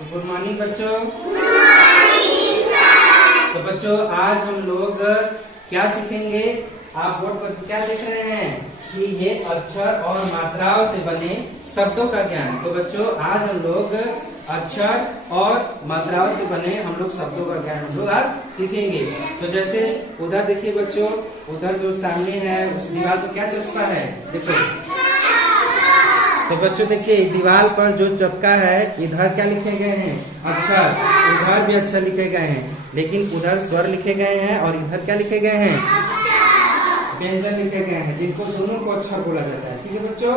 तो good morning बच्चों। तो बच्चों आज हम लोग क्या सीखेंगे? आप बोर्ड पर क्या देख रहे हैं कि ये अक्षर और मात्राओं से बने शब्दों का ज्ञान। तो बच्चों आज हम लोग अक्षर और मात्राओं से बने हम लोग शब्दों का ज्ञान हम लोग आज सीखेंगे। तो जैसे उधर देखिए बच्चों, उधर जो सामने है उस दीवार पर क्या चस्पा है देखो। तो बच्चों देखिए दीवार पर जो चपका है इधर क्या लिखे गए हैं? अक्षर। उधर भी अक्षर लिखे गए हैं, लेकिन उधर स्वर लिखे गए हैं और इधर क्या लिखे गए हैं? व्यंजन लिखे गए हैं, जिनको दोनों को अक्षर बोला जाता है। ठीक है बच्चों।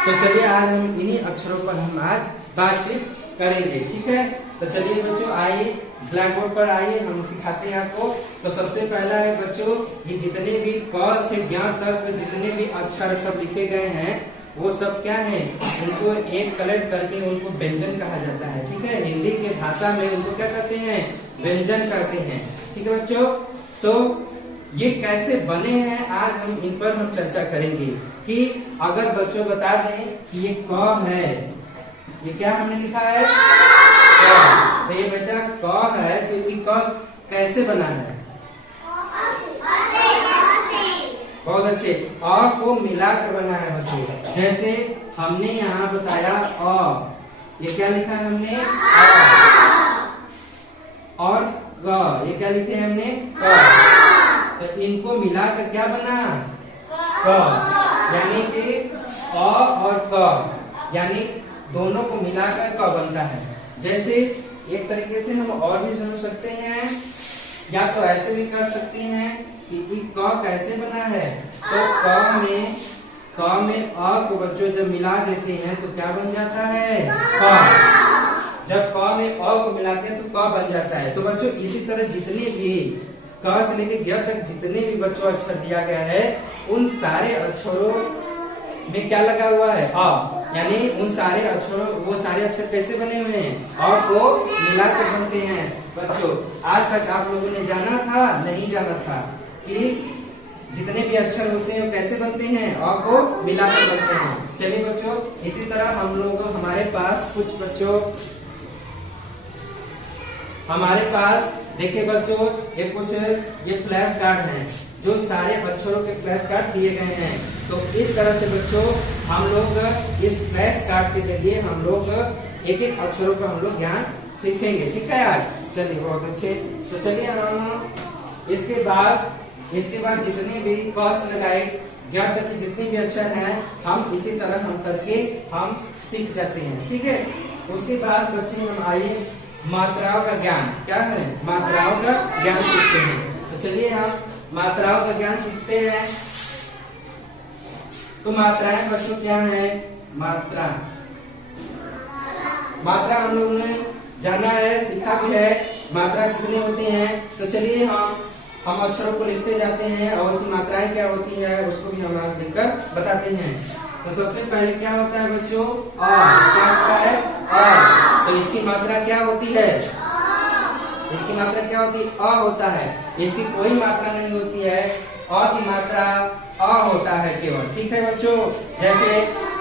तो चलिए आज हम इन्हीं अक्षरों पर हम आज बातचीत करेंगे। ठीक है, तो चलिए बच्चों आइए ब्लैक बोर्ड पर आइए, हम सिखाते हैं आपको। तो सबसे पहला है बच्चों, ये जितने भी क से ज्ञ तक जितने भी अक्षर सब लिखे गए हैं वो सब क्या है? उनको एक कलेक्ट करके उनको व्यंजन कहा जाता है। ठीक है, हिंदी के भाषा में उनको क्या कहते हैं? व्यंजन कहते हैं। ठीक है बच्चों। तो ये कैसे बने हैं आज हम इन पर हम चर्चा करेंगे। कि अगर बच्चों बता दें कि ये क है, ये क्या हमने लिखा है? क। तो ये बेटा क है, तो ये क कैसे बना है? बहुत अच्छे। अ को मिलाकर बना है बच्चों। जैसे हमने यहाँ बताया अ, ये क्या लिखा है हमने? अ। और ग, ये क्या लिखे हैं हमने? क। तो इनको मिलाकर क्या बना? क। यानी कि अ और क, यानी दोनों को मिलाकर क बनता है। जैसे एक तरीके से हम और भी समझ सकते हैं, या तो ऐसे भी कर सकते हैं कि क कैसे बना है। तो क में अ को बच्चों जब मिला देते हैं तो क्या बन जाता है? क। जब क में अ को मिलाते हैं तो क बन जाता है। तो बच्चों इसी तरह जितने भी क से लेकर ज्ञ तक जितने भी बच्चों अक्षर दिया गया है उन सारे अक्षरों में क्या लगा हुआ है? अ। यानी उन सारे अक्षरों, वो सारे अक्षर कैसे बने हुए हैं? अ को मिलाकर बनते हैं। बच्चों आज तक आप लोगों ने जाना था, नहीं जाना था कि जितने भी अक्षर होते हैं वो कैसे बनते हैं? अ को मिलाकर बनते हैं। चलिए बच्चों इसी तरह हम लोग हमारे पास कुछ बच्चों देखिए बच्चों ये फ्लैश कार्ड हैं, जो सारे अक्षरों के फ्लैश कार्ड दिए गए हैं। तो इस तरह से बच्चों हम लोग इस फ्लैश कार्ड के जरिए हम लोग एक एक अक्षरों का हम लोग ज्ञान सीखेंगे। ठीक है आज। चलिए बहुत अच्छे। तो चलिए हम इसके बाद जितने भी क से लगाए ज्ञ तक के जितने भी अक्षर हैं हम इसी तरह हम करके हम सीख जाते हैं। ठीक है। उसके बाद बच्चे हम आइए मात्राओं का ज्ञान। क्या है? मात्राओं का ज्ञान सीखते हैं। तो चलिए हम मात्राओं का ज्ञान सीखते हैं। तो मात्राएं बच्चों क्या है? मात्रा हम लोगों ने जाना है, सीखा भी है। मात्रा कितने होते हैं? तो चलिए हम अक्षरों को लिखते जाते हैं और उसकी मात्राएं क्या होती है उसको भी हम आज लिखकर बताते हैं। तो सबसे पहले क्या होता है बच्चों? अ। क्या होता है? अ। तो इसकी मात्रा क्या होती है? इसकी मात्रा क्या होती है? अ होता है। इसकी कोई मात्रा नहीं होती है। अ की मात्रा अ होता है केवल। ठीक है बच्चों।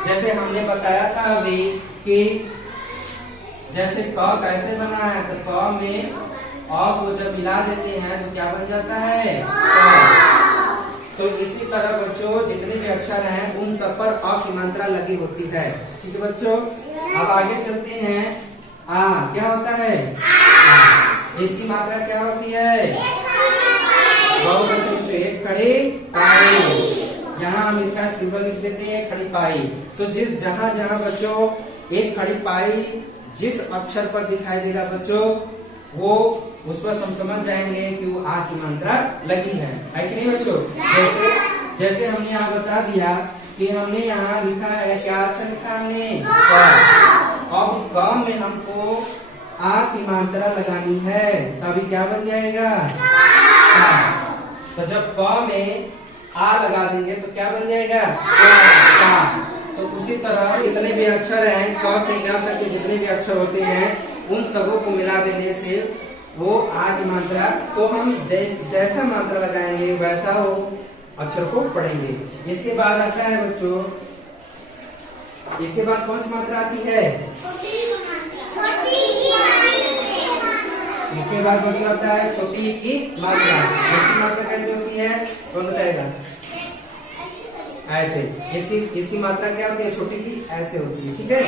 जैसे हमने बताया था अभी कि जैसे क कैसे बना है, तो क में अ को जब मिला देते हैं तो क्या बन जाता है? क। तो इसी तरह बच्चों जितने भी अक्षर हैं उन सब पर अ की मात्रा लगी होती है। ठीक है बच्चों। अब आगे चलते हैं। आ क्या होता है? इसकी मात्रा क्या होती है? बहुत अच्छे बच्चों, एक खड़ी पाई। यहाँ हम इसका सिंबल लिख देते हैं खड़ी पाई। तो जहाँ जहाँ बच्चों एक खड़ी पाई जिस अक्षर पर दिखाई देगा बच्चों वो उस पर हम समझ जाएंगे कि वो आ की मात्रा लगी है कि नहीं बच्चों? जैसे हमने यहाँ बता दिया कि हमने यहाँ लिखा है, क्या अक्षर लिखा हमने? अब क में हमको आ की मात्रा लगानी है, तभी क्या बन जाएगा? तो जब क में आ लगा देंगे तो क्या बन जाएगा? का। तो उसी तरह जितने भी अक्षर हैं क से ज्ञ तक के जितने भी अक्षर होते हैं उन सबों को मिला देने से वो आ की मात्रा, तो हम जैसा मात्रा लगाएंगे वैसा वो अक्षर को पढ़ेंगे। इसके बाद आता है बच्चों, इसके बाद कौन सी मात्रा आती है? उसके बाद बच्चों आता है छोटी ई की मात्रा। इसकी मात्रा कैसे होती है कौन बताएगा? ऐसे। इसकी मात्रा क्या होती है छोटी की? ऐसे होती है, ठीक है,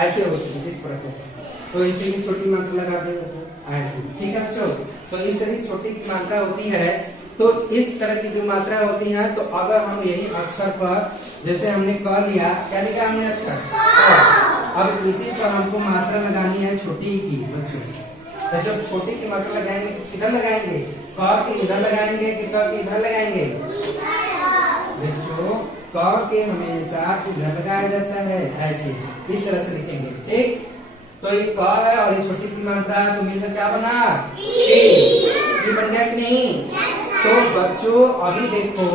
ऐसे होती है इस प्रकार से। तो इसे भी छोटी मात्रा लगा देंगे ऐसे, ठीक है बच्चों। तो इस तरह की छोटी की मात्रा होती है। तो इस तरह की जो मात्रा होती है, तो अगर हम यही अक्षर पर जैसे हमने क लिया, क्या लिखा हमने अक्षर क, अब इसी पर हमको मात्रा लगानी है छोटी की बच्चों। तो जब छोटी की मात्रा लगाएंगे तो किधर लगाएंगे? क के इधर लगाएंगे कि क के इधर लगाएंगे? बच्चों क के हमेशा इधर लगाया जाता है, ऐसे इस तरह से लिखेंगे, ठीक। तो ये क है और ये छोटी की मात्रा है, तो मिलकर क्या बना? ई बन गया कि नहीं? तो बच्चों अभी देखो,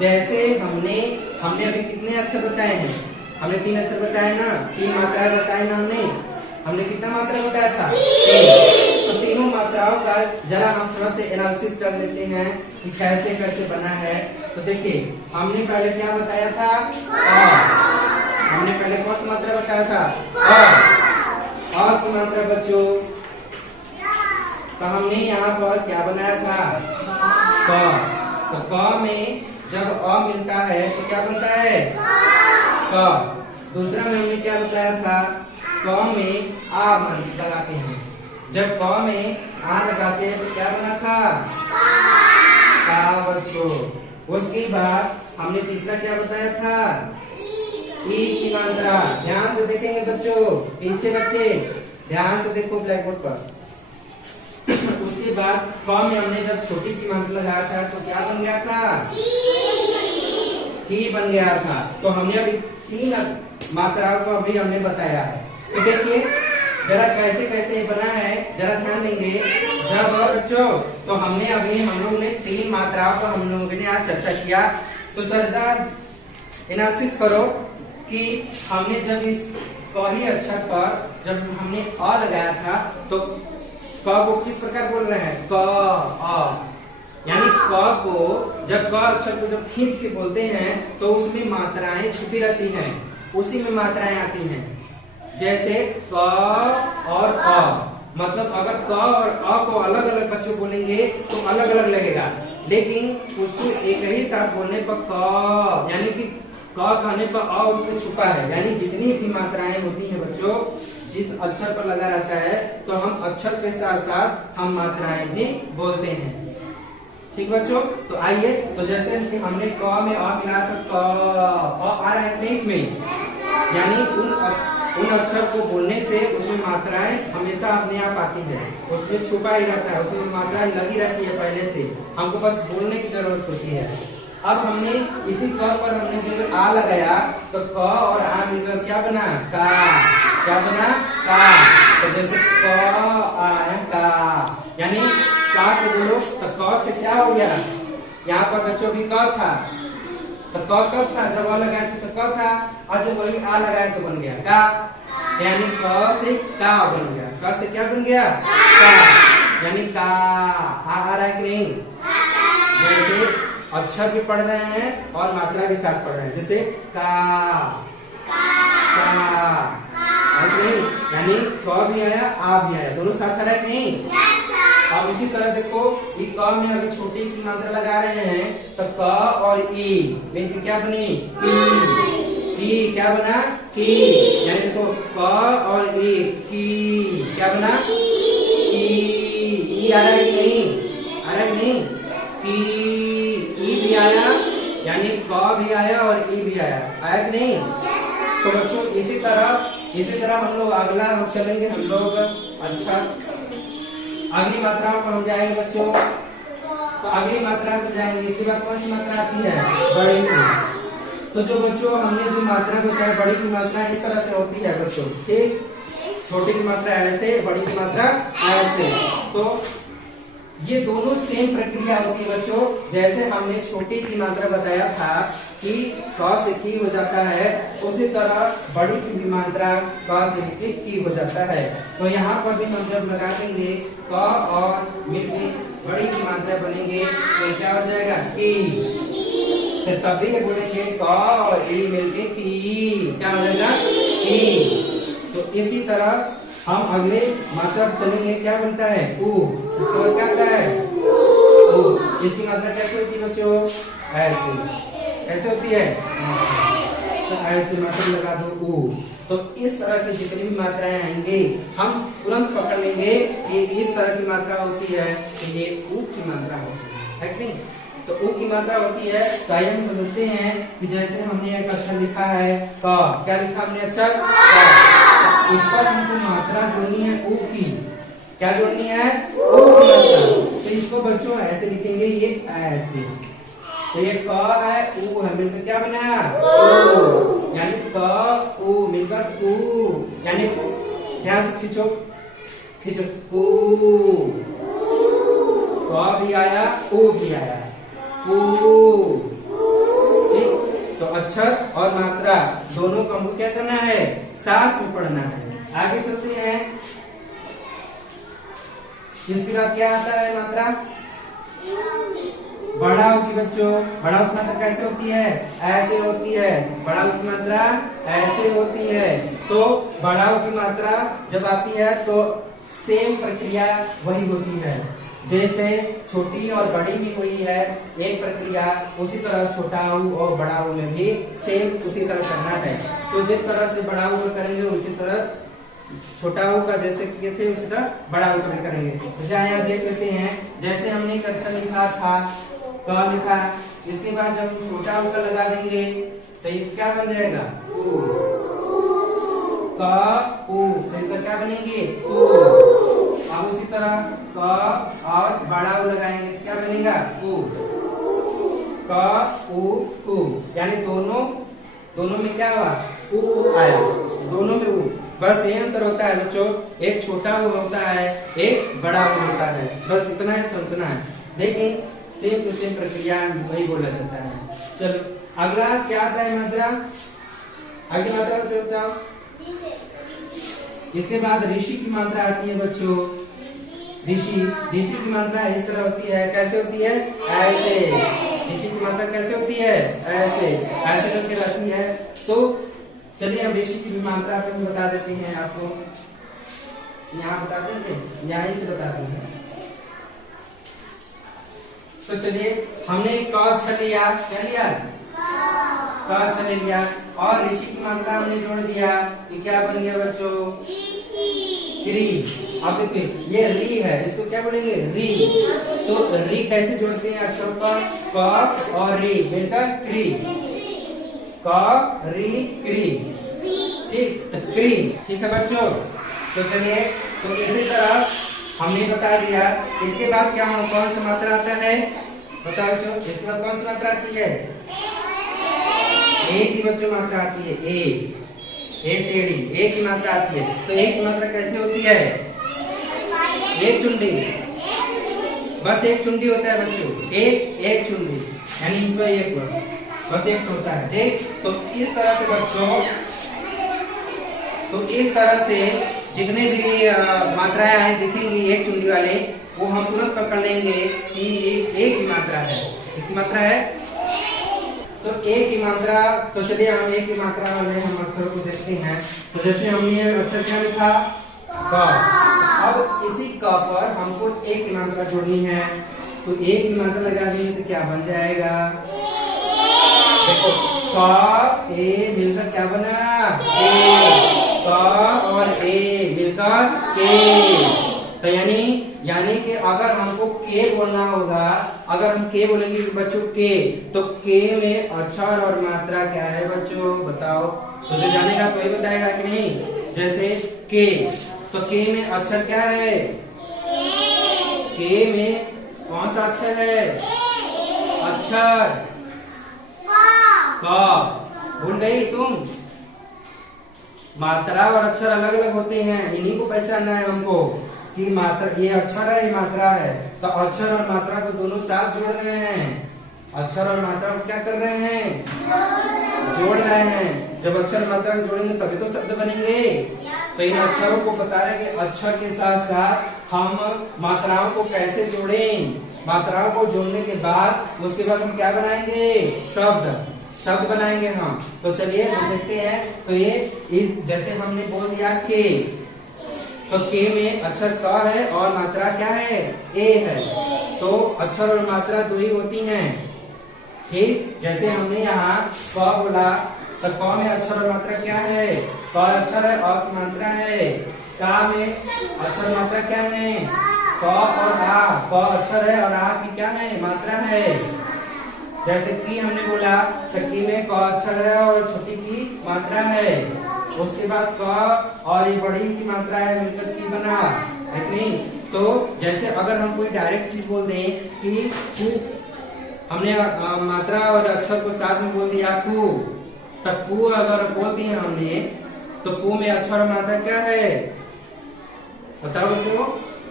जैसे हमने अभी कितने अक्षर बताए हैं? हमने 3 अक्षर बताए ना, 3 मात्राएं बताए ना हमने कितना मात्रा बताया था? 3। तो तीनों मात्राओं का जरा हम थोड़ा से एनालिसिस कर लेते हैं कि कैसे कैसे बना है। तो देखिए हमने पहले क्या बताया था? हमने पहले कौन सी मात्रा बताया था? अ की मात्रा बच्चों। तो हमने यहाँ पर क्या बनाया था? क। तो क में जब अ मिलता है तो क्या बनता है? क। दूसरा में हमने क्या बताया था? क में आ लगाते हैं। जब क में आ लगाते हैं तो क्या बना था? का बच्चों। उसके बाद हमने तीसरा क्या बताया था? ई की मात्रा। ध्यान से देखेंगे बच्चों, पीछे बच्चे ध्यान से देखो ब्लैक बोर्ड पर। उसके बाद क में हमने जब छोटी की मात्रा लगाया था तो क्या बन गया था? ही बन गया था। तो हमने अभी 3 मात्राओं को अभी हमने बताया है। तो देखिए जरा कैसे कैसे बना है, जरा ध्यान देंगे। जब बच्चों तो हमने अभी हम लोग ने 3 मात्राओं पर हम लोगों ने आज चर्चा किया। तो सर जरा एनालिसिस करो कि हमने जब इस क ही अक्षर पर जब हमने अ लगाया था तो क को किस प्रकार बोल रहे हैं? क अ, यानी क को जब क अक्षर को जब खींच के बोलते हैं तो उसमें मात्राएं छुपी रहती हैं, उसी में मात्राएं आती हैं। जैसे क और अ, मतलब अगर क और अ को अलग अलग बच्चों बोलेंगे तो अलग अलग लगेगा, लेकिन उसको एक ही साथ बोलने पर क, यानी कि क कहने पर अ उसमें छुपा है। यानी जितनी भी मात्राएं होती हैं बच्चों, जिस अक्षर पर लगा रहता है तो हम अक्षर के साथ साथ हम मात्राएं भी बोलते हैं, ठीक बच्चों। तो आइए, तो जैसे कि हमने क में अ मिला तो क आ रहा है नहीं इसमें, यानी उन अक्षर को बोलने से उसमें मात्राएं हमेशा अपने आप आती है, उसमें छुपा ही रहता है, उसमें मात्राएं लगी रहती है पहले से, हमको बस बोलने की जरूरत होती है। अब हमने इसी क पर हमने जब आ लगाया तो क और आ मिलकर क्या बना? का। क्या बना? का। तो जैसे क आ का, यानी का को बोलो तो क से क्या हो गया? यहाँ पर बच्चों भी क था, तो क कब था? जब आ लगाया तो क था, और जब वही आ लगाया तो बन गया का। यानी क से का बन गया। क से क्या बन गया? का। यानी का आ रहा है कि नहीं? जैसे अक्षर भी पढ़ रहे हैं और मात्रा भी साथ पढ़ रहे हैं, जैसे का नहीं, यानी क भी आया आ भी आया, दोनों साथ आ रहा है कि नहीं? अब इसी तरह देखो ई क में अगर छोटी की मात्रा लगा रहे हैं तो क और ई मिलकर क्या बनी? की। क्या बना? की। यानी देखो क और ई की क्या बना? की। ई आ रहा है कि नहीं? आ रहा है कि नहीं? की ई भी आया, यानी क भी आया और ई भी आया, आया कि नहीं? तो बच्चों इसी तरह हम लोग अगला हम चलेंगे, हम लोग अच्छा अगली मात्राओं पर हम जाएंगे बच्चों। तो अगली मात्रा पर जाएंगे, इसके बाद कौन सी मात्रा आती है? बड़ी की। तो जो बच्चों हमने जो मात्रा बताया बड़ी की मात्रा इस तरह से होती है बच्चों, ठीक। छोटी की मात्रा ऐसे, बड़ी की मात्रा ऐसे। तो ये दोनों सेम प्रक्रिया होती है बच्चों। जैसे हमने छोटी की मात्रा बताया था कि क से की हो जाता है, उसी तरह बड़ी की भी मात्रा क से की हो जाता है। तो यहाँ पर भी हम जब लगा देंगे क और मिलकर बड़ी की मात्रा बनेंगे तो क्या हो जाएगा? की। तो तभी बोलेंगे क और ई मिलके की, क्या हो जाएगा? की। तो इसी तरह हम अगले मात्रा चलेंगे, क्या बनता है ऊ, इसके बाद क्या होता है ऊ। इसकी मात्रा कैसे होती है बच्चों, ऐसे, कैसे होती है, तो ऐसे मात्रा लगा दो ऊ। तो इस तरह की जितनी भी मात्राएं आएंगे हम तुरंत पकड़ लेंगे कि इस तरह की मात्रा होती है तो ये ऊ की मात्रा होती है कि नहीं। तो ऊ की मात्रा होती है, तो आइए हम समझते हैं कि जैसे हमने एक अक्षर लिखा है क, क्या लिखा हमने अक्षर क, इस पर हमको मात्रा जोड़नी है ऊ की, क्या जोड़नी है ऊ की मात्रा। तो इसको बच्चों ऐसे लिखेंगे, ये ऐसे, तो ये क है ऊ है, मिलकर क्या बना ऊ, यानी क ऊ मिलकर ऊ, यानी ध्यान से खींचो खींचो ऊ, क भी आया ऊ भी आया ऊ, ठीक। तो अक्षर और मात्रा दोनों को हमको क्या करना है, साथ में पढ़ना है। आगे चलते हैं, इसके बाद क्या आता है मात्रा बढ़ाव की बच्चों। बढ़ाव की मात्रा कैसे होती है, ऐसे होती है, बढ़ाव की मात्रा ऐसे होती है। तो बढ़ाव की मात्रा जब आती है तो सेम प्रक्रिया वही होती है, जैसे छोटी और बड़ी भी हुई है एक प्रक्रिया, उसी तरह छोटा ऊ और बड़ा ऊ में भी सेम उसी तरह करना है। तो जिस तरह से बड़ा ऊ का करेंगे उसी तरह छोटा ऊ का जैसे किए थे उसी तरह बड़ा ऊ का करेंगे। तो यहाँ देख लेते हैं, जैसे हमने एक अक्षर लिखा था क लिखा, इसके बाद जब हम छोटा ऊ का लगा देंगे तो ये क्या बन जाएगा ऊ, क ऊ मिलकर क्या बनेंगे ऊ। अब उसी तरह क और बड़ा ऊ लगाएंगे तो क्या बनेगा ऊ, क ऊ ऊ, यानी दोनों में क्या हुआ ऊ आया, दोनों में ऊ। बस ये अंतर होता है बच्चों, एक छोटा ऊ होता है एक बड़ा ऊ होता है, बस इतना ही समझना है, लेकिन सेम टू सेम प्रक्रिया वही बोला जाता है। चलो अगला क्या आता है मात्रा, आगे मात्रा बच्चों बताओ। इसके बाद ऋषि की मात्रा आती है बच्चों। ऋषि की मात्रा इस तरह होती है, कैसे होती है ऐसे, ऋषि की मात्रा कैसे होती है ऐसे, ऐसे करके रहती है। तो चलिए हम ऋषि की भी मात्रा पे बता देते हैं आपको, यहाँ बता देंगे, यहाँ से बता देंगे। तो चलिए हमने क अक्षर लिया, क्या लिया क अक्षर ले लिया, और ऋषि की मात्रा हमने जोड़ दिया, ये क्या बन गया बच्चों री। अब देखिए ये री है, इसको क्या बोलेंगे री। तो री कैसे जोड़ते हैं अक्षरों का, क और री मिलकर क्री, क री क्री, ठीक तो क्री, ठीक है बच्चों। तो चलिए तो इसी तरह हमने बता दिया। इसके बाद क्या हम कौन सा मात्रा आता है बताओ बच्चों, इसके बाद कौन सी मात्रा आती है ए की बच्चों मात्रा आती है, ए से डी, ए की मात्रा आती है। तो ए की मात्रा कैसे होती है, एक चुंडी, बस एक चुंडी होता है बच्चों, एक चुंडी, यानी इसमें एक बस एक होता है, ठीक। तो इस तरह से बच्चों, तो इस तरह से जितने भी मात्राएं आए दिखेंगी एक चुंडी वाले, वो हम तुरंत पकड़ लेंगे कि ये एक ही मात्रा है, इसकी मात्रा है। तो एक ही मात्रा, तो चलिए हम एक ही मात्रा वाले हम अक्षरों को देखते हैं। तो जैसे हमने अक्षर क्या लिखा क, अब इसी क पर हमको एक ही मात्रा जोड़नी है, तो एक ही मात्रा लगा देंगे तो क्या बन जाएगा, देखो क ए मिलकर क्या बना ए, क और ए मिलकर के। तो यानी कि अगर हमको के बोलना होगा, अगर हम के बोलेंगे बच्चों के, तो के में अक्षर और मात्रा क्या है बच्चों बताओ। तो जो जानेगा तो ही बताएगा कि नहीं। जैसे के, तो के में अक्षर क्या है, के में कौन सा अक्षर है, अक्षर क। भूल गई तुम, मात्रा और अक्षर अलग अलग होते हैं, इन्हीं को पहचानना है हमको कि मात्रा ये अक्षर है ये मात्रा है। तो अक्षर और मात्रा को दोनों साथ जोड़ रहे हैं, अक्षर और मात्रा को क्या कर रहे हैं, जोड़ रहे हैं। जब अक्षर मात्रा को जोड़ेंगे तभी तो शब्द बनेंगे। तो इन अक्षरों को बता रहे हैं कि अक्षर के साथ साथ हम मात्राओं को कैसे जोड़ें। मात्राओं को जोड़ने के बाद उसके बाद हम क्या बनाएंगे, शब्द बनाएंगे हम। तो चलिए हम देखते हैं। तो ये जैसे हमने बोल दिया के, तो के में अक्षर क है और मात्रा क्या है, ए है। तो अक्षर और मात्रा दो ही होती हैं, ठीक। जैसे हमने यहाँ क बोला तो क में अक्षर और मात्रा क्या है, क अक्षर है और मात्रा है। का में अक्षर मात्रा क्या है, क और आ। क अक्षर है और आ की क्या है, मात्रा है। जैसे की हमने बोला तो की में क अक्षर है और छोटी की मात्रा है। उसके बाद क और ये बड़ी की मात्रा है, मिलकर की बना, है नहीं। तो जैसे अगर हम कोई डायरेक्ट चीज बोल दें कि हमने मात्रा और अक्षर को साथ में बोल दिया कु, तब कु अगर बोल दिया हमने तो कु में अक्षर और मात्रा क्या है, बताओ बच्चों।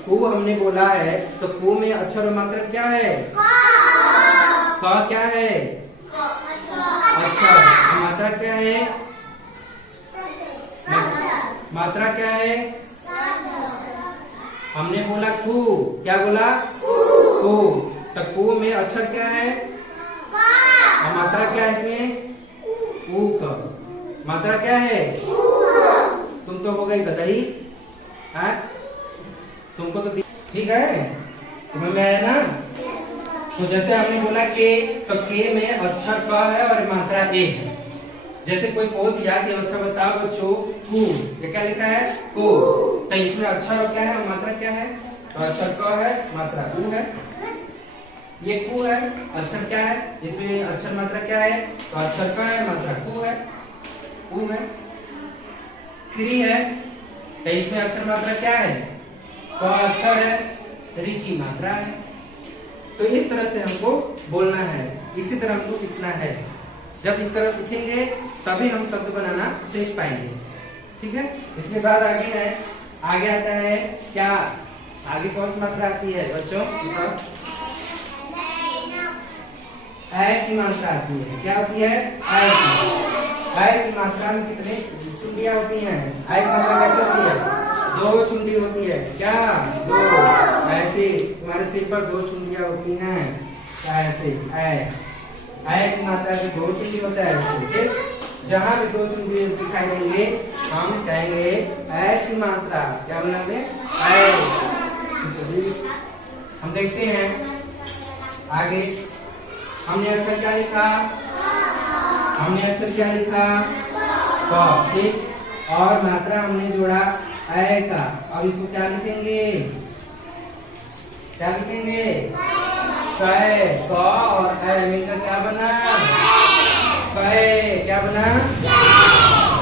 कु हमने बोला है तो कु में अक्षर और मात्रा क्या है, क क्या है, अक्षर। मात्रा क्या है, मात्रा क्या है, हमने बोला कु, क्या बोला, कु। तो कु में अक्षर क्या है और मात्रा क्या है इसमें, ऊ का। मात्रा क्या है, तुम तो हो गई गदही, तुमको तो ठीक है, समझ में आया ना। तो जैसे हमने बोला के, तो के में अक्षर क है और मात्रा ए है। जैसे कोई बोल दिया कि अक्षर बताओ बच्चों कु, ये क्या लिखा है, कु। तो इसमें अक्षर क्या है और मात्रा क्या है, तो अक्षर क है, मात्रा उ है। ये कु है, अक्षर क्या है, इसमें अक्षर मात्रा क्या है, तो अक्षर क है, मात्रा कु है, उ है। क्री है, तो इसमें अक्षर मात्रा क्या है, क अक्षर है, री की मात्रा है। तो इस तरह से हमको बोलना है, इसी तरह हमको सीखना है। जब इस तरह सीखेंगे तभी हम शब्द बनाना सीख पाएंगे, ठीक है। इसके बाद आगे है, आगे आता है क्या, आगे कौन सी मात्रा आती है बच्चों, ऐ की मात्रा आती है। क्या होती है, ऐ की। ऐ की मात्रा में कितने चुंडियां होती हैं, ऐ की मात्रा कैसे होती है, दो चुंडी होती है, क्या, दो। ऐसे तुम्हारे सिर पर दो चुंडियां होती हैं, ऐसे ऐ की मात्रा में दो चुंडी होता है, ठीक। जहां भी दो चुंडी दिखाई देंगे हम कहेंगे ऐ की मात्रा, क्या बोलेंगे, ऐ। हम देखते हैं आगे, हमने अक्षर क्या लिखा, हमने अक्षर क्या लिखा, क, ठीक। और मात्रा हमने जोड़ा ऐ का। अब इसको क्या लिखेंगे, क्या लिखेंगे, कै। क और ऐ मिलकर क्या बना, कै, क्या बना,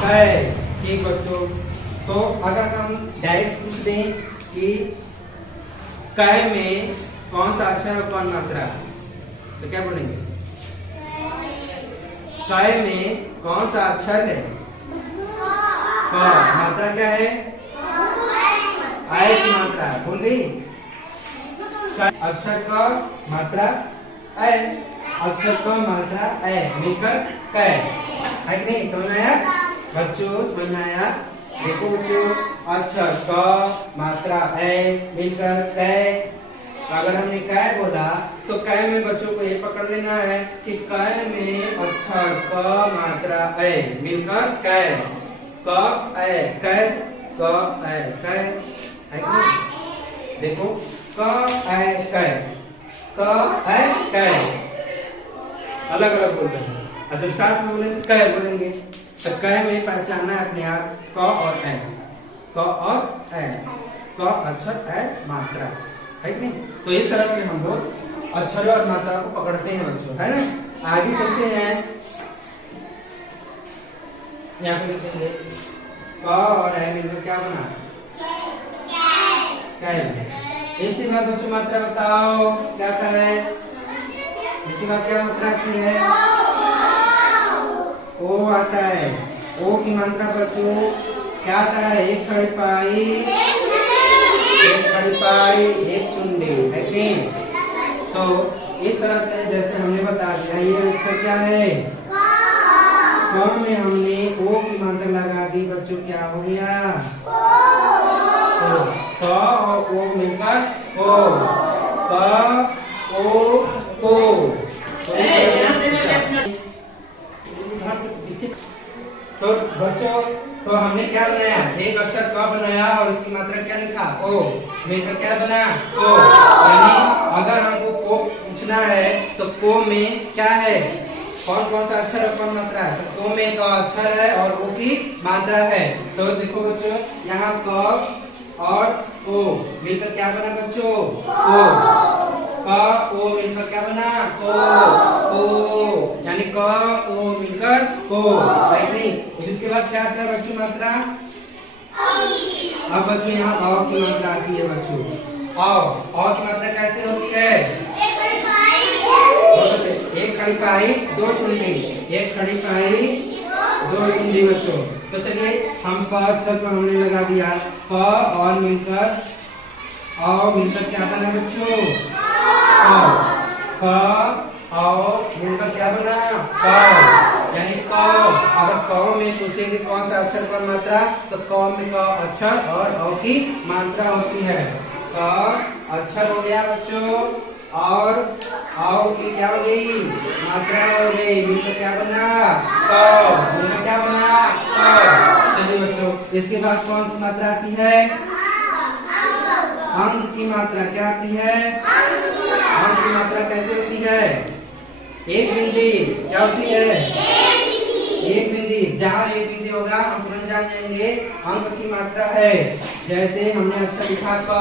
कै, ठीक बच्चों। तो अगर हम डायरेक्ट पूछ दें कि कै में कौन सा अक्षर और कौन मात्रा, तो क्या बोलेंगे, कै में कौन सा अक्षर है, क। मात्रा क्या है, ऐ की मात्रा, बोल गई। अक्षर का मात्रा ऐ, अक्षर का मात्रा ऐ मिलकर कै, है कि नहीं, समझ में आया बच्चों, समझ में आया। देखो बच्चों, अक्षर क मात्रा ऐ मिलकर कै। अगर हमने कै बोला तो कै में बच्चों को ये पकड़ लेना है कि कै में अक्षर क मात्रा ऐ मिलकर कै, क ऐ कै, क ऐ कै, है कि नहीं। देखो क ऐ कै, क ऐ कै, अलग अलग बोलते हैं। और जब साथ में बोलेंगे कै बोलेंगे तो कै में पहचानना है अपने आप क और ऐ, क और ऐ, क अक्षर ऐ मात्रा, है कि नहीं। तो इस तरह से हम लोग अक्षर और मात्रा को पकड़ते हैं बच्चों, है ना। आगे चलते हैं, यहाँ पे लिखेंगे क और ऐ मिलकर क्या बना, कै। इसके बाद बच्चों मात्रा बताओ क्या आता है, इसके बाद क्या मात्रा आती है, ओ आता है। ओ की मात्रा बच्चों क्या आता है, एक खड़ी पाई, एक खड़ी पाई, एक चुंडी, है कि। तो इस तरह से जैसे हमने बता दिया, ये अक्षर क्या है, क में हमने ओ की मात्रा लगा दी बच्चों, क्या हो गया, क और ओ मिलकर ओ, क ओ को। तो बच्चों तो हमने क्या बनाया, एक अक्षर क बनाया और उसकी मात्रा क्या लिखा, ओ, मिलकर क्या बना, को। यानी अगर हमको को पूछना है तो को में क्या है, कौन कौन सा अक्षर और कौन मात्रा है, तो को में क अक्षर है और ओ की मात्रा है। तो देखो बच्चों यहाँ क और ओ मिलकर क्या बना बच्चों, को। क ओ मिलकर क्या बना, को। यानी क ओ मिलकर को, है नहीं। इसके बाद क्या आता है बच्चों मात्रा, अब बच्चों यहाँ अ की मात्रा आती है बच्चों। अ की मात्रा कैसे होती है, एक खड़ी पाई दो चुंडी, एक खड़ी पाई दो चुंडी बच्चों। तो चलिए हम प अक्षर पर हमने लगा दिया, प और मिलकर क्या बना बच्चों, क और मिलकर क्या बना, क। यानी क, अगर क में पूछेंगे कौन सा अक्षर पर मात्रा, तो क में क अक्षर और अ की मात्रा होती है। क अक्षर हो गया बच्चों और आओ की क्या हो गई, मात्रा हो गई, मिलकर क्या बना, क। मिलकर क्या बना, क। चलिए बच्चों इसके बाद कौन सी मात्रा आती है, अंक की मात्रा। क्या आती है, अंक की मात्रा कैसे होती है, एक बिंदी। क्या होती है, एक बिंदी। जहाँ एक बिंदी होगा हम तुरंत जान जाएंगे अंक की मात्रा है। जैसे हमने अक्षर लिखा क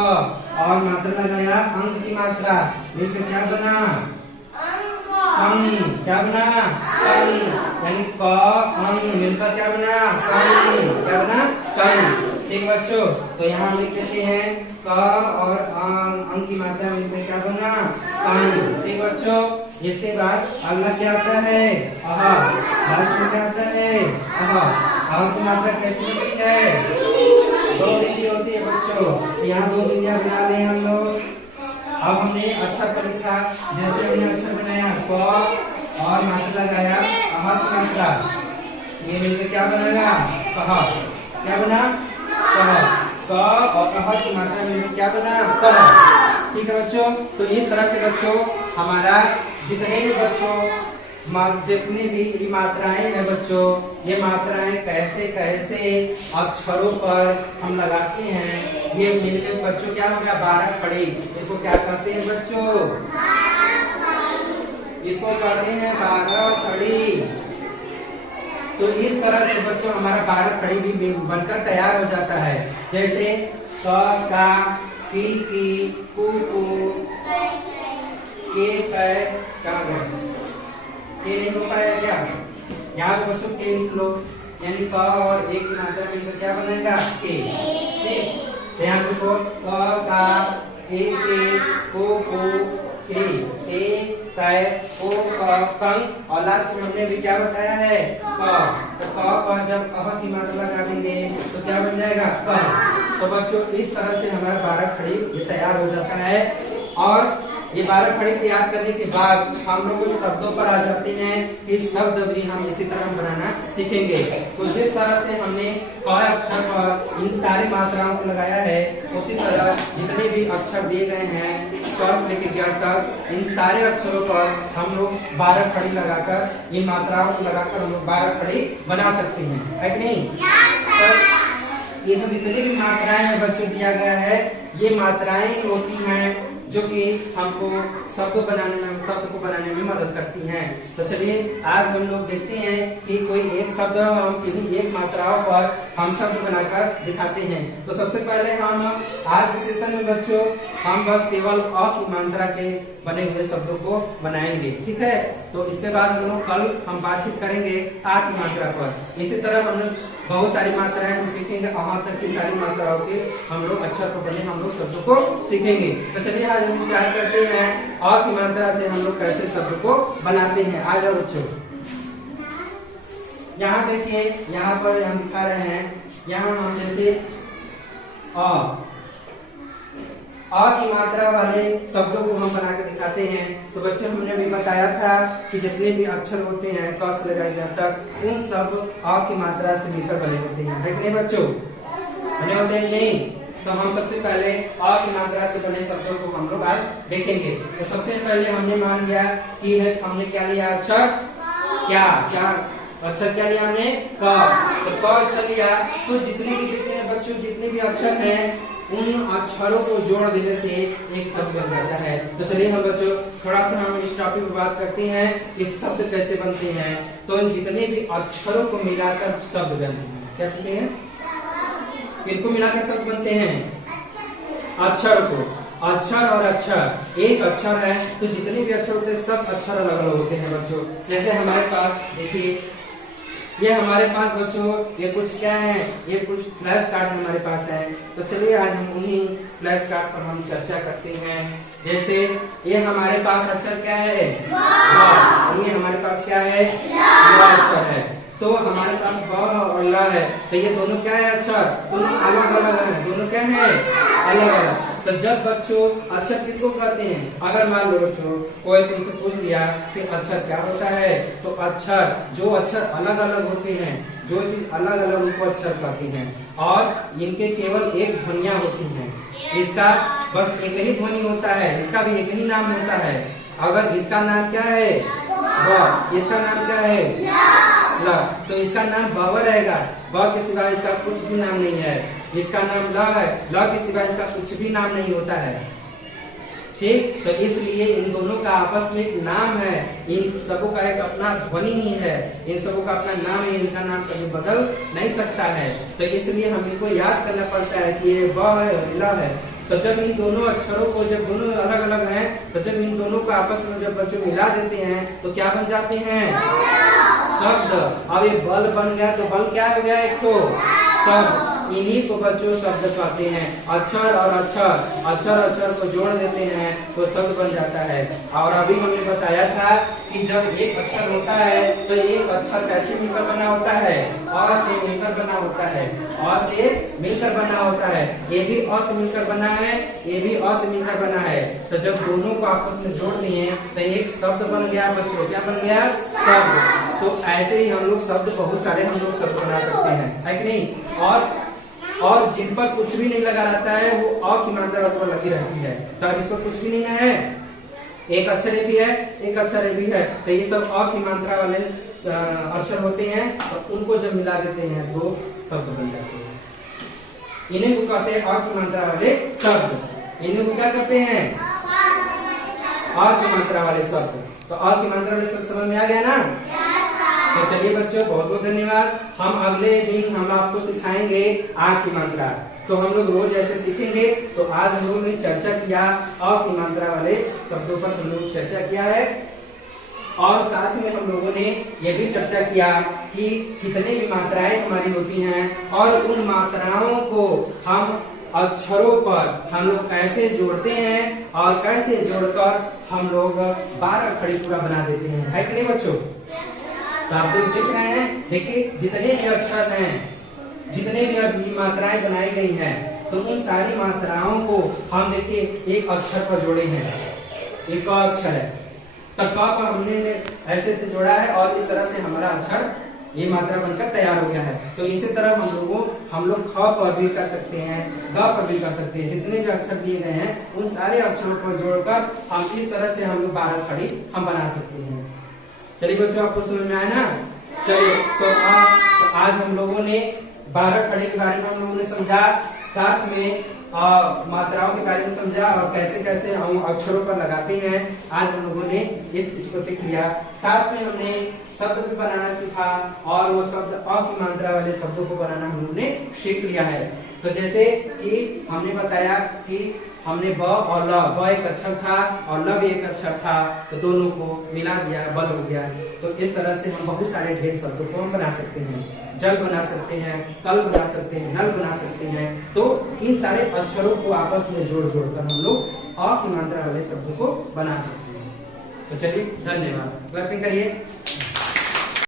और मात्रा लगाया अंक की मात्रा, मिलकर क्या बना, अंक। क्या बना, अंक। यानी क अंक मिलकर क्या बना, कंक। क्या बना, कंक। ठीक बच्चों, तो यहाँ हम लिख देते हैं क और अंक की मात्रा मिलकर क्या बना, कंक। ठीक बच्चों, इसके बाद अगला क्या आता है, अह। लास्ट में क्या आता है, अह की मात्रा कैसी होती है, दो बिंदी होती है बच्चों। यहाँ दो बिंदियां बना रहे हैं हम लोग। अब हमने अक्षर पर लिखा, जैसे हमने अक्षर बनाया क और मात्रा लगाया अह की मात्रा, ये मिलकर क्या बनेगा, कह। क्या बना, कह। क और अह की मात्रा मिलकर क्या बना, कह। ठीक है बच्चों, तो इस तरह से बच्चों हमारा जितने भी बच्चों जितनी भी मात्राएं हैं बच्चों, ये मात्राएं कैसे कैसे अक्षरों पर हम लगाते हैं, ये मिलकर बच्चों क्या हो गया, 12 खड़ी। इसको क्या कहते हैं बच्चों, इसको कहते हैं 12 खड़ी। तो इस तरह से बच्चों हमारा 12 खड़ी भी बनकर तैयार हो जाता है। जैसे क, का, की, कु, के, क्या गया, के नहीं हो पाया क्या, यहाँ पे बच्चों के लिख लो। यानी क और एक की मात्रा मिलकर क्या बनेगा, के। ठीक, तो यहाँ पे क, का, के, को, के, को, कंक। और लास्ट में हमने भी क्या बताया है, क। तो क पर जब अह की मात्रा लगा देंगे तो क्या बन जाएगा, क। तो बच्चों इस तरह से हमारा 12 खड़ी ये तैयार हो जाता है। और ये 12 खड़ी तैयार करने के बाद हम लोग कुछ शब्दों पर आ जाते हैं कि शब्द भी हम इसी तरह बनाना सीखेंगे। तो जिस तरह से हमने क अक्षर पर इन सारी मात्राओं को लगाया है, उसी तरह जितने भी अक्षर दिए गए हैं क से लेकर 11 तक, इन सारे अक्षरों पर हम लोग 12 खड़ी लगाकर, इन मात्राओं को लगाकर हम लोग 12 खड़ी बना सकते हैं, है कि नहीं। तो ये सब जितनी भी मात्राएं हैं बच्चों दिया गया है, ये मात्राएं होती हैं जो कि हमको शब्द को बनाने में मदद करती हैं। तो चलिए आज हम लोग देखते हैं कि कोई एक शब्द हम किसी एक मात्राओं पर हम शब्द बनाकर दिखाते हैं। तो सबसे पहले हम आज के सेशन में बच्चों हम बस केवल अ की मात्रा के बने हुए शब्दों को बनाएंगे, ठीक है। तो इसके बाद हम लोग कल हम बातचीत करेंगे आ की मात्रा पर। इसी तरह हम लोग बहुत सारी मात्राएं हम सीखेंगे, अहाँ तक की सारी मात्राओं के हम लोग अक्षर को बने हम लोग शब्दों को सीखेंगे। तो चलिए आज हम स्टार्ट करते हैं अ की मात्रा से हम लोग कैसे शब्द को बनाते हैं। आ जाओ बच्चों, यहाँ देखिए, यहाँ पर हम दिखा रहे हैं, यहाँ हम जैसे अ की मात्रा वाले शब्दों को हम बना के दिखाते हैं। तो बच्चे हमने भी बताया था कि जितने भी अक्षर होते हैं क से लेकर ज तक, उन सब अ की मात्रा से मिलकर बने होते हैं, है कि नहीं बच्चों, बने होते हैं नहीं। तो हम सबसे पहले अ की मात्रा से बने शब्दों को हम लोग आज देखेंगे। तो सबसे पहले हमने मान लिया कि हमने क्या लिया, अक्षर क्या, अक्षर क्या लिया हमने? क। तो क अक्षर लिया, तो जितने भी देखते हैं बच्चों, जितने भी अक्षर हैं उन अक्षरों को जोड़ देने से एक शब्द बन जाता है। तो चलिए हम बच्चों थोड़ा सा हम इस टॉपिक पर बात करते हैं कि शब्द कैसे बनते हैं। तो इन जितने भी अक्षरों को मिलाकर शब्द बनते हैं, क्या बनते हैं? इनको मिलाकर शब्द बनते हैं। अक्षर को, अक्षर और अक्षर, एक अक्षर है तो जितने भी अक्षर होते हैं सब अक्षर अलग अलग होते हैं बच्चों। जैसे हमारे पास देखिए, ये हमारे पास बच्चों ये कुछ क्या है? ये कुछ फ्लैश कार्ड हमारे पास है। तो चलिए आज हम उन्हीं फ्लैश कार्ड पर हम चर्चा करते हैं। जैसे ये हमारे पास अक्षर क्या है? व। ये हमारे पास क्या है? व अक्षर है। तो हमारे पास ब और ल है, तो ये दोनों क्या है? अक्षर दोनों अलग अलग है, दोनों क्या है? अलग अलग। तो जब बच्चों अक्षर किसको कहते हैं? अगर मान लो बच्चों कोई तुमसे पूछ लिया कि अक्षर क्या होता है, तो अक्षर जो अक्षर अलग अलग होते हैं, जो चीज अलग अलग उनको अक्षर कहते हैं और इनके केवल एक ध्वनियां होती हैं। इसका बस एक ही ध्वनि होता है, इसका भी एक ही नाम होता है। अगर इसका नाम क्या है? ब। इसका नाम क्या है? ल। तो इसका नाम ब रहेगा। ब के सिवा इसका कुछ भी नाम नहीं है। इसका नाम ल है, ल के सिवा इसका कुछ भी नाम नहीं होता है। ठीक, तो इसलिए इन दोनों का आपस में एक नाम है, इन सबों का एक अपना ध्वनि ही है, इन सबों का अपना नाम है, इनका नाम कभी बदल नहीं सकता है। तो इसलिए हम इनको याद करना पड़ता है कि ये ब है और ल है। तो जब इन दोनों अक्षरों को, जब दोनों अलग अलग हैं, तो जब इन दोनों को आपस में जब बच्चों मिला देते हैं तो क्या बन जाते हैं? शब्द। अब ये बल बन गया, तो बल क्या हो गया? एक तो शब्द। इन्हीं को बच्चों शब्द कहते हैं। अक्षर और अक्षर, अक्षर अक्षर को जोड़ देते हैं तो शब्द बन जाता है। और अभी हमने बताया था कि जब एक अक्षर होता है तो एक अक्षर कैसे मिलकर बना होता है? अ से मिलकर बना होता है, अ से मिलकर बना होता है। ये भी अ से मिलकर बना है, ये भी अ से मिलकर बना है। तो जब दोनों को आपस में जोड़ दिए तो एक शब्द बन गया बच्चों। क्या बन गया? शब्द। तो ऐसे ही हम लोग शब्द, बहुत सारे हम लोग शब्द बना सकते हैं, है कि नहीं? और जिन पर कुछ भी नहीं लगा रहता है वो अ की मात्रा उस पर लगी रहती है। तो अब इस पर कुछ भी नहीं है, एक अक्षर ए भी है, एक अक्षर ए भी है, तो ये सब अ की मात्रा वाले अक्षर होते हैं और उनको जब मिला देते हैं तो शब्द बन जाते हैं। इन्हीं को कहते हैं अ की मात्रा वाले शब्द। इन्हीं को क्या कहते हैं? अ की मात्रा वाले शब्द। तो अ की मात्रा वाले शब्द समझ में आ गया ना? तो चलिए बच्चों बहुत बहुत धन्यवाद। हम अगले दिन हम आपको सिखाएंगे आ की मात्रा। तो हम लोग रोज ऐसे सीखेंगे। तो आज हम लोगों ने चर्चा किया अ की मात्रा वाले शब्दों पर, हम लोग चर्चा किया है और साथ में हम लोगों ने ये भी चर्चा किया कि कितने भी मात्राएं हमारी होती हैं और उन मात्राओं को हम अक्षरों पर हम लोग कैसे जोड़ते हैं और कैसे जोड़कर हम लोग 12 खड़ी पूरा बना देते हैं, है कि नहीं बच्चों? तो आप लोग देख रहे हैं, देखिए जितने भी अक्षर हैं, जितने भी मात्राएं बनाई गई हैं, तो उन सारी मात्राओं को हम देखिए एक अक्षर पर जोड़े हैं। एक अक्षर है तो क पर हमने ऐसे से जोड़ा है और इस तरह से हमारा अक्षर ये मात्रा बनकर तैयार हो गया है। तो इसी तरह हम लोग ख पर भी कर सकते हैं, ग पर भी कर सकते हैं। जितने भी अक्षर दिए गए हैं उन सारे अक्षरों पर जोड़कर हम इस तरह से हम लोग 12 खड़ी हम बना सकते हैं। चलिए बच्चों आपको समझ में आया ना? चलिए तो आज हम लोगों ने 12 खड़े के बारे में हम लोगों ने समझा, साथ में मात्राओं के बारे में समझा और कैसे कैसे हम अक्षरों पर लगाते हैं। आज हम लोगों ने इस चीज को सीख लिया। साथ में हमने शब्द भी बनाना सीखा और वो शब्द अ की मात्रा वाले शब्दों को बनाना हम लोगों ने सीख लिया है। तो जैसे कि हमने बताया कि हमने ब और ल, ब एक अक्षर था और ल भी एक अक्षर था, तो दोनों को मिला दिया, बल हो गया। तो इस तरह से हम बहुत सारे ढेर शब्दों को हम बना सकते हैं। जल बना सकते हैं, कल बना सकते हैं, नल बना सकते हैं। तो इन सारे अक्षरों को आपस में जोड़ जोड़कर हम लोग अ की मात्रा वाले शब्दों को बना सकते हैं। तो चलिए धन्यवाद, क्लैपिंग करिए।